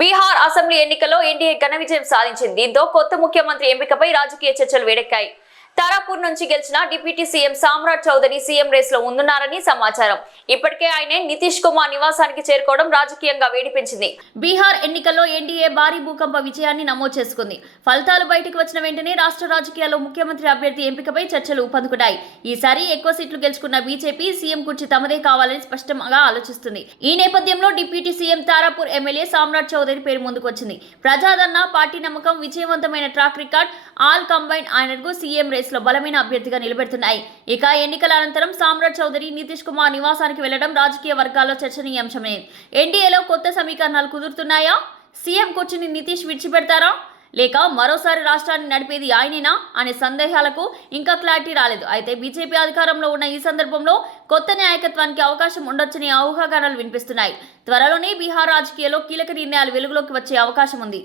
Bihar assembly ఎన్నికల్లో NDA ఘన విజయం సాధించింది. దీంతో కొత్త ముఖ్యమంత్రి ఎంపికపై రాజకీయ చర్చలు వేడెక్కాయి. తారాపూర్ నుంచి గెలిచిన డిప్యూటీ సీఎం సామ్రాట్ చౌదరి సీఎం రేస్ లో ఉన్నారని సమాచారం. ఇప్పటికే ఆయన నితీష్ కుమార్ నివాసానికి చేరుకోవడం రాజకీయంగా వేడిపించింది. బీహార్ ఎన్నికల్లో ఎన్డీఏ భారీ భూకంప విజయాన్ని నమోదు చేసుకుంది. ఫలితాలు బయటకు వచ్చిన వెంటనే రాష్ట్ర రాజకీయాల్లో ముఖ్యమంత్రి అభ్యర్థి ఎంపికపై చర్చలు ఊపందుకున్నాయి. ఈసారి ఎక్కువ సీట్లు గెలుచుకున్న బీజేపీ సీఎం కుర్చీ తమదే కావాలని స్పష్టంగా ఆలోచిస్తుంది. ఈ నేపథ్యంలో డిప్యూటీ సీఎం తారాపూర్ ఎమ్మెల్యే సామ్రాట్ చౌదరి పేరు ముందుకు వచ్చింది. ప్రజాదరణ, పార్టీ నమ్మకం, విజయవంతమైన ట్రాక్ రికార్డ్ ఆల్ కంబైన్ ఆయనకు సీఎం రేస్ లో బలమైన అభ్యర్థిగా నిలబెడుతున్నాయి. ఇక ఎన్నికల అనంతరం సామ్రాట్ చౌదరి నితీష్ కుమార్ నివాసానికి వెళ్లడం రాజకీయ వర్గాల్లో చర్చనీయాంశమే. ఎన్డీఏలో కొత్త సమీకరణాలు కుదురుతున్నాయా? సీఎం కుర్చీని నితీష్ విడిచిపెడతారా, లేక మరోసారి రాష్ట్రాన్ని నడిపేది ఆయనేనా అనే సందేహాలకు ఇంకా క్లారిటీ రాలేదు. అయితే బీజేపీ అధికారంలో ఉన్న ఈ సందర్భంలో కొత్త నాయకత్వానికి అవకాశం ఉండొచ్చని ఊహాగానాలు వినిపిస్తున్నాయి. త్వరలోనే బీహార్ రాజకీయాల్లో కీలక నిర్ణయాలు వెలుగులోకి వచ్చే అవకాశం ఉంది.